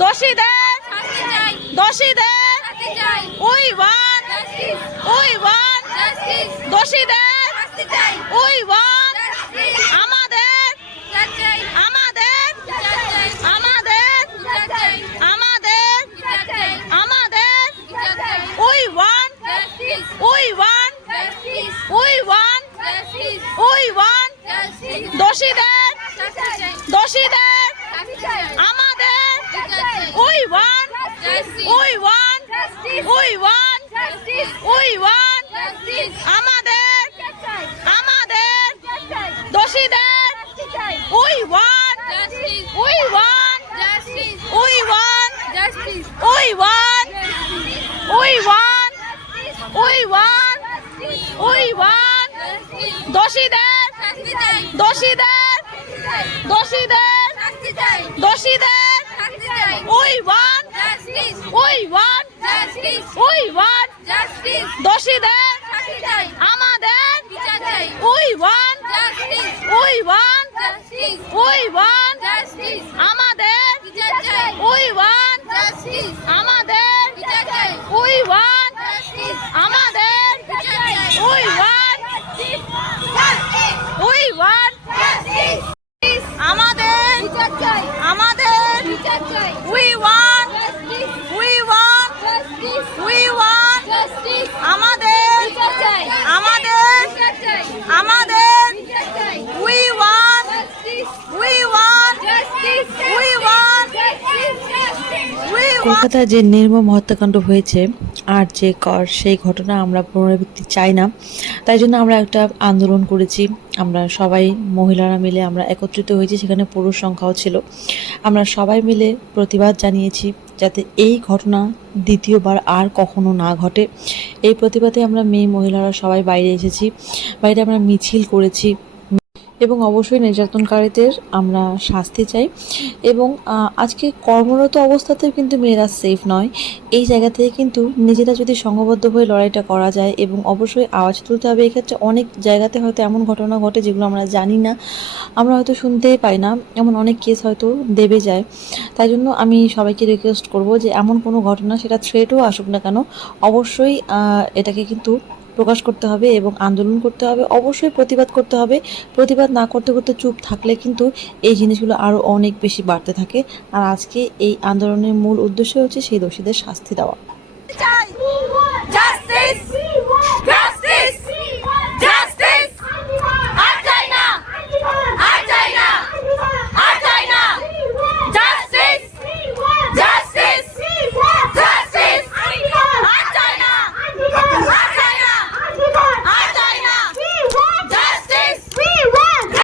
দোষীদের চাই। We want. We want. দোষীদের উই ওয়ান। আমাদের। আমাদের। আমাদের। আমাদের। আমাদের। We want. We want. We want. We want. দোষীদের দোষীদের শাস্তি বিচার চাই we want justice we want justice we want we want আমাদের আমাদের দোষীদের we want justice we want justice we want justice we want we want we want we want দোষীদের দোষীদের দোষীদের দোষীদের we want we want we want দোষীদের শাস্তি চাই আমাদের বিচার চাই we want justice we want justice we want justice আমাদের বিচার চাই উই ওয়ান জাস্টিস আমাদের বিচার চাই উই ওয়ান জাস্টিস আমাদের বিচার চাই we want justice we want justice আমাদের বিচার চাই আমাদের বিচার চাই we want justice we want justice we want justice আমাদের বিচার চাই আমাদের বিচার চাই আমাদের বিচার চাই we want justice we want justice we want justice justice we want কলকাতায় যে নির্মম হত্যাকাণ্ড হয়েছে আর যে কর, সেই ঘটনা আমরা পুনরাবৃত্তি চাই না। তাই জন্য আমরা একটা আন্দোলন করেছি। আমরা সবাই মহিলারা মিলে আমরা একত্রিত হয়েছি, সেখানে পুরুষ সংখ্যাও ছিল। আমরা সবাই মিলে প্রতিবাদ জানিয়েছি যাতে এই ঘটনা দ্বিতীয়বার আর কখনো না ঘটে। এই প্রতিবাদে আমরা মেয়ে মহিলারা সবাই বাইরে এসেছি। বাইরে আমরা মিছিল করেছি। এবং অবশ্যই নির্যাতনকারীদের আমরা শাস্তি চাই। এবং আজকে কর্মরত অবস্থাতেও কিন্তু মেয়েরা সেফ নয়। এই জায়গা থেকে কিন্তু নিজেরা যদি সংঘবদ্ধ হয়ে লড়াইটা করা যায় এবং অবশ্যই আওয়াজ তুলতে হবে, এক্ষেত্রে অনেক জায়গাতে হয়তো এমন ঘটনা ঘটে যেগুলো আমরা জানি না। আমরা হয়তো শুনতেই পাই না, এমন অনেক কেস হয়তো দেবে যায়। তাই জন্য আমি সবাইকে রিকোয়েস্ট করব যে এমন কোনো ঘটনা সেটা থ্রেটও আসুক না কেন, অবশ্যই এটাকে কিন্তু প্রকাশ করতে হবে এবং আন্দোলন করতে হবে, অবশ্যই প্রতিবাদ করতে হবে। প্রতিবাদ না করতে করতে চুপ থাকলে কিন্তু এই জিনিসগুলো আরও অনেক বেশি বাড়তে থাকে। আর আজকে এই আন্দোলনের মূল উদ্দেশ্য হচ্ছে সেই দোষীদের শাস্তি দেওয়া।